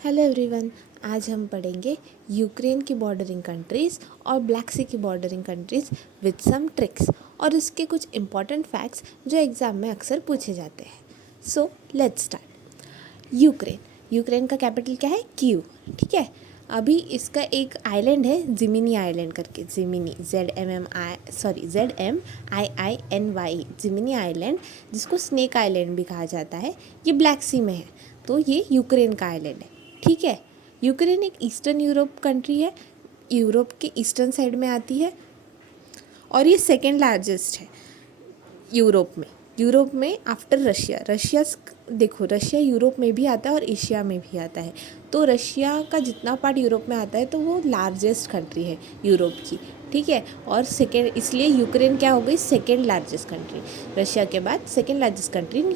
Hello everyone. आज हम पढ़ेंगे यूक्रेन की बॉर्डरिंग कंट्रीज़ और ब्लैक सी की bordering countries with some tricks और उसके कुछ इंपॉर्टेंट फैक्ट्स जो एग्ज़ाम में अक्सर पूछे जाते हैं। So let's start. यूक्रेन का कैपिटल क्या है? कीव। ठीक है। अभी इसका एक आइलैंड है जिमिनी आइलैंड करके, जिमिनी ZMIINY जिमिनी आइलैंड, जिसको स्नेक आइलैंड भी कहा जाता है। ये ब्लैक सी में है, तो ये यूक्रेन का आइलैंड है। ठीक है। यूक्रेन एक ईस्टर्न यूरोप कंट्री है, यूरोप के ईस्टर्न साइड में आती है और ये सेकेंड लार्जेस्ट है यूरोप में आफ्टर रशिया। देखो, रशिया यूरोप में भी आता है और एशिया में भी आता है, तो रशिया का जितना पार्ट यूरोप में आता है तो वो लार्जेस्ट कंट्री है यूरोप की। ठीक है। और सेकेंड, इसलिए यूक्रेन क्या हो गई? Second largest country. रशिया के बाद second largest country in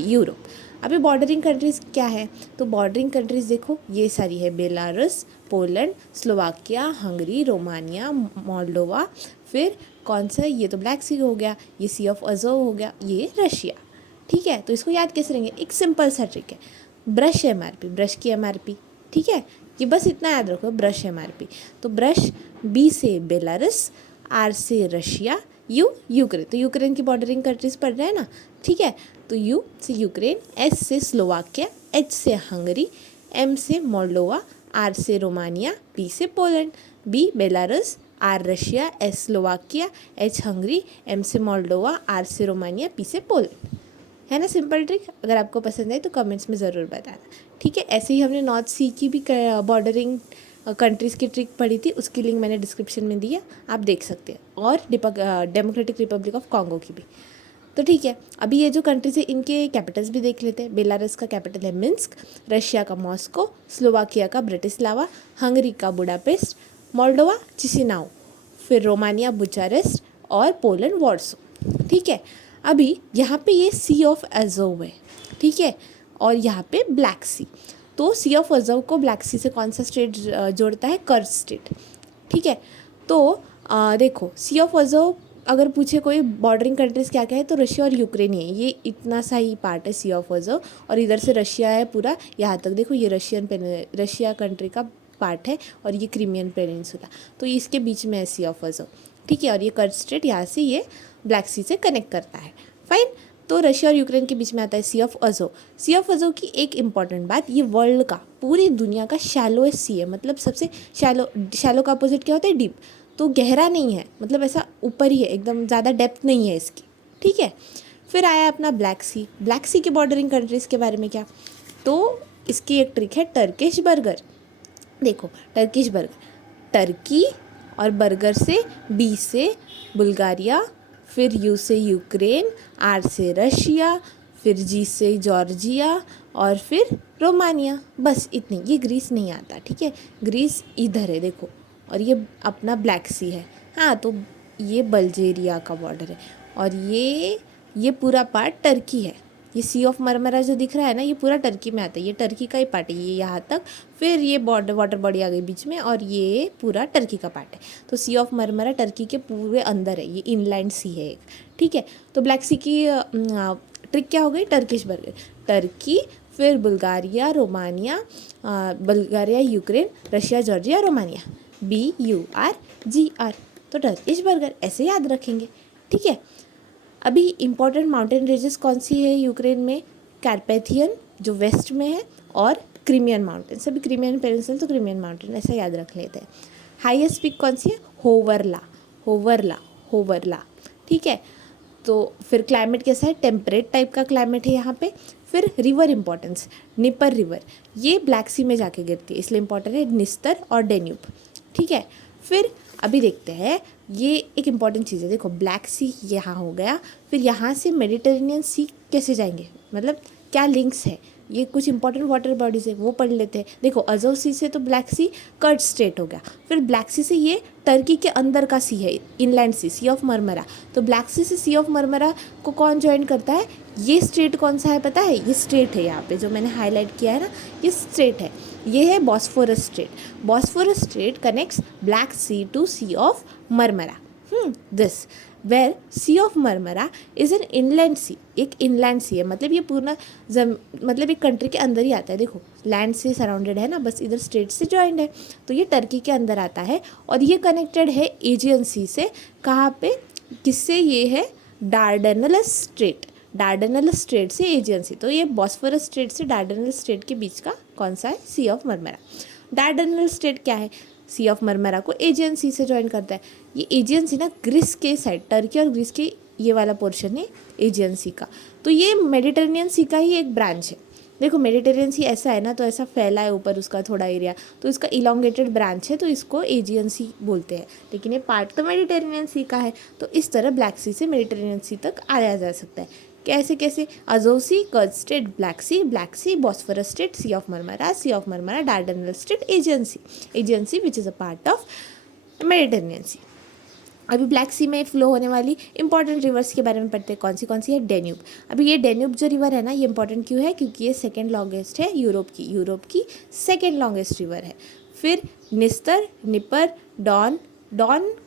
Europe. अभी बॉर्डरिंग कंट्रीज़ क्या है? तो बॉर्डरिंग कंट्रीज़ देखो, ये सारी है: Belarus, Poland, Slovakia, Hungary, Romania, Moldova. फिर कौन सा? ये तो ब्लैक सी हो गया, ये सी ऑफ अज़ोव हो गया, ये रशिया। ठीक है। तो इसको याद कैसे रहेंगे? एक सिंपल सा ट्रिक है, ब्रश की MRP। ठीक है। ये बस इतना याद रखो, ब्रश MRP। तो ब्रश B से बेलारूस, R से रशिया, यूक्रेन। तो यूक्रेन की बॉर्डरिंग कंट्रीज पढ़ रहे हैं ना। ठीक है। तो U से यूक्रेन, S से स्लोवाकिया, H से हंगरी, M से मोल्डोवा, R से रोमानिया, P से Poland. B Belarus, R Russia, S Slovakia, H Hungary, M से मोल्डोवा, R से रोमानिया, P से पोलैंड। है ना सिंपल ट्रिक? अगर आपको पसंद आए तो कमेंट्स में ज़रूर बताना। ठीक है। ऐसे ही हमने नॉर्थ सी की भी बॉर्डरिंग कंट्रीज़ की ट्रिक पढ़ी थी, उसकी लिंक मैंने डिस्क्रिप्शन में दी है, आप देख सकते हैं। और डेमोक्रेटिक रिपब्लिक ऑफ कॉन्गो की भी। तो ठीक है, अभी ये जो कंट्रीज है इनके कैपिटल्स भी देख लेते हैं। बेलारूस का कैपिटल है मिन्स्क, रशिया का मॉस्को, स्लोवाकिया का ब्रेटिस्लावा, हंगरी का बुडापेस्ट, मोल्डोवा चिसिनाउ, फिर रोमानिया बुचारेस्ट और पोलैंड वॉर्सो। ठीक है। अभी यहाँ पे ये सी ऑफ अज़ोव है। ठीक है। और यहाँ पे ब्लैक सी। तो सी ऑफ अज़ोव को ब्लैक सी से कौन सा स्टेट जोड़ता है? कर्ज स्टेट। ठीक है। तो देखो, सी ऑफ अज़ोव अगर पूछे कोई बॉर्डरिंग कंट्रीज़ क्या क्या है, तो रशिया और यूक्रेन ही है। ये इतना सा ही पार्ट है सी ऑफ अज़ोव, और इधर से रशिया है पूरा यहाँ तक। देखो, ये रशिया कंट्री का पार्ट है और ये क्रीमियन पेनिनसुला, तो इसके बीच में है सी ऑफ अज़ोव। ठीक है। और ये कर्ज स्टेट यहाँ से ये ब्लैक सी से कनेक्ट करता है। फाइन। तो रशिया और यूक्रेन के बीच में आता है Sea of Azov. Sea of Azov की एक इम्पॉर्टेंट बात, ये वर्ल्ड का, पूरी दुनिया का शैलोएस्ट सी है। मतलब सबसे शैलो का अपोजिट क्या होता है? डीप। तो गहरा नहीं है, मतलब ऐसा ऊपर ही है, एकदम ज़्यादा डेप्थ नहीं है इसकी। ठीक है। फिर आया अपना ब्लैक सी की बॉर्डरिंग कंट्रीज़ के बारे में क्या? तो इसकी एक ट्रिक है, टर्किश बर्गर। देखो, टर्किश बर्गर, टर्की और बर्गर से B से बुल्गारिया, फिर U से यूक्रेन, R से रशिया, फिर G से जॉर्जिया और फिर रोमानिया। बस इतनी। ये ग्रीस नहीं आता। ठीक है। ग्रीस इधर है देखो, और ये अपना ब्लैक सी है। हाँ, तो ये बल्गेरिया का बॉर्डर है, और ये पूरा पार्ट टर्की है। ये सी ऑफ मरमरा जो दिख रहा है ना, ये पूरा टर्की में आता है। ये टर्की का ही पार्ट है, ये यहाँ तक। फिर ये वाटर बॉडी आ गई बीच में, और ये पूरा टर्की का पार्ट है। तो सी ऑफ मरमरा टर्की के पूरे अंदर है, ये इनलैंड सी है एक। ठीक है। तो ब्लैक सी की ट्रिक क्या हो गई? टर्किश बर्गर, टर्की, फिर Bulgaria, Ukraine, Russia, Georgia, Romania, BURGR। तो टर्किश बर्गर ऐसे याद रखेंगे। ठीक है। अभी इम्पॉर्टेंट माउंटेन रेंजेस कौन सी है यूक्रेन में? कार्पेथियन जो वेस्ट में है, और क्रीमियन माउंटेन। सभी क्रीमियन पेनिनसुला, तो क्रीमियन माउंटेन ऐसा याद रख लेते हैं। हाईएस्ट पीक कौन सी है? होवरला। ठीक है। तो फिर क्लाइमेट कैसा है? टेम्परेट टाइप का क्लाइमेट है यहाँ पे। फिर रिवर इंपॉर्टेंस, निपर रिवर, ये ब्लैक सी में जाके गिरती है, इसलिए इंपॉर्टेंट है निस्तर और डेन्यूब। ठीक है। फिर अभी देखते हैं, ये एक इम्पॉर्टेंट चीज़ है। देखो, ब्लैक सी यहाँ हो गया, फिर यहाँ से मेडिटेरेनियन सी कैसे जाएंगे, मतलब क्या लिंक्स है? ये कुछ इंपॉर्टेंट वाटर बॉडीज़ है, वो पढ़ लेते हैं। देखो, अज़ोव सी से तो ब्लैक सी कर्ज स्टेट हो गया। फिर ब्लैक सी से ये टर्की के अंदर का सी है, इनलैंड सी ऑफ मरमरा। तो ब्लैक सी से सी ऑफ मरमरा को कौन ज्वाइन करता है? ये स्टेट कौन सा है पता है? ये स्टेट है यहाँ पे जो मैंने हाईलाइट किया है ना, ये स्टेट है। ये है Bosphorus Strait. Bosphorus Strait connects Black Sea to Sea of Marmara. This where Sea of Marmara is an inland sea, एक इनलैंड सी है, मतलब ये पूर्ण मतलब एक कंट्री के अंदर ही आता है। देखो लैंड से सराउंडेड है ना, बस इधर स्टेट से जॉइंड है, तो ये टर्की के अंदर आता है और ये कनेक्टेड है एजियन सी से। कहाँ पे, किससे, ये है डार्डेनलस स्ट्रेट, डार्डेनलस स्ट्रेट से एजियन सी। तो ये बॉस्फोरस स्ट्रेट से डार्डेनलस स्ट्रेट के बीच का कौन सा है, Sea of Marmara. Dardanelles straight क्या है, सी ऑफ मरमरा को एजियन सी से ज्वाइन करता है। ये एजियन सी ना ग्रीस के साइड, टर्की और ग्रीस के ये वाला पोर्शन है एजियन सी का। तो ये मेडिटेरेनियन सी का ही एक ब्रांच है। देखो मेडिटेरियन सी ऐसा है ना, तो ऐसा फैला है ऊपर उसका थोड़ा एरिया, तो इसका इलोंगेटेड ब्रांच है, तो इसको एजियन सी बोलते हैं, लेकिन ये पार्ट तो मेडिटेरेनियन सी का है। तो इस तरह ब्लैक सी से मेडिटेरेनियन सी तक आया जा सकता है। कैसे कैसे, Azov Sea, Kerch Strait, Black Sea, Bosphorus Strait, Sea of Marmara, Dardanelles Strait, Aegean Sea which is a part of Mediterranean Sea. अभी ब्लैक सी में फ्लो होने वाली इंपॉर्टेंट रिवर्स के बारे में पढ़ते हैं। कौन सी है, डेन्यूब। अभी ये डेन्यूब जो रिवर है ना, ये इंपॉर्टेंट क्यों है, क्योंकि ये सेकेंड लॉन्गेस्ट है यूरोप की सेकेंड लॉन्गेस्ट रिवर है। फिर निस्तर, निपर, डॉन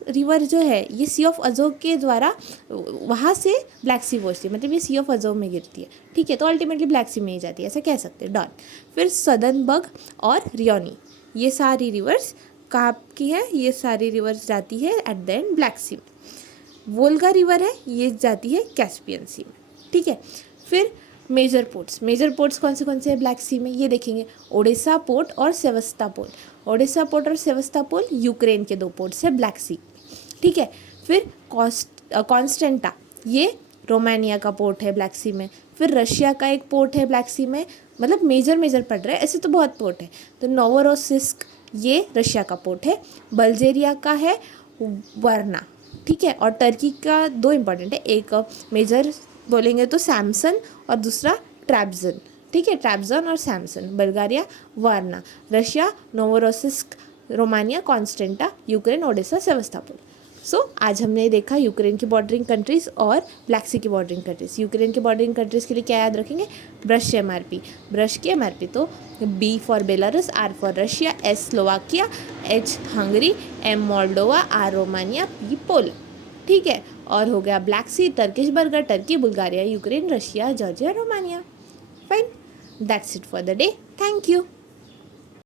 रिवर जो है ये सी ऑफ अजोव के द्वारा वहाँ से ब्लैक सी पहुँचती है, मतलब ये सी ऑफ अजोव में गिरती है, ठीक है, तो अल्टीमेटली ब्लैक सी में ही जाती है, ऐसा कह सकते हैं, डॉन। फिर सदर्नबर्ग और रियोनी, ये सारी रिवर्स कहाँ की है, ये सारी रिवर्स जाती है एट द एंड ब्लैक सी में। वोल्गा रिवर है, ये जाती है कैस्पियन सी में, ठीक है। फिर मेजर पोर्ट्स कौन से हैं ब्लैक सी में, ये देखेंगे, ओडेसा पोर्ट और सेवस्तापोल। ओडेसा पोर्ट और सेवस्तापोल यूक्रेन के 2 पोर्ट्स है ब्लैक सी, ठीक है। फिर कॉन्स्टेंटा, ये रोमानिया का पोर्ट है ब्लैक सी में। फिर रशिया का एक पोर्ट है ब्लैक सी में, मतलब मेजर पड़ रहा है, ऐसे तो बहुत पोर्ट है। तो नोवोरोसिस्क, ये रशिया का पोर्ट है। बल्गेरिया का है वर्ना, ठीक है। और टर्की का 2 इंपॉर्टेंट है, एक मेजर बोलेंगे तो सैमसन और दूसरा ट्रैब्जन, ठीक है, ट्रैब्जन और Samsun. Bulgaria Varna, Russia Novorossiysk, Romania Constanta, Ukraine Odesa Sevastopol. So आज हमने देखा यूक्रेन की बॉर्डरिंग कंट्रीज़ और ब्लैक सी की बॉर्डरिंग कंट्रीज़। यूक्रेन की बॉर्डरिंग कंट्रीज़ के लिए क्या याद रखेंगे, ब्रश की एमआरपी, तो B for Belarus, R for Russia, S Slovakia, H Hungary, M Moldova, R Romania, P Poland, ठीक है। और हो गया Black Sea, Turkish burger, Turkey, Bulgaria, Ukraine, Russia, Georgia, Romania. Fine, that's it for the day, thank you.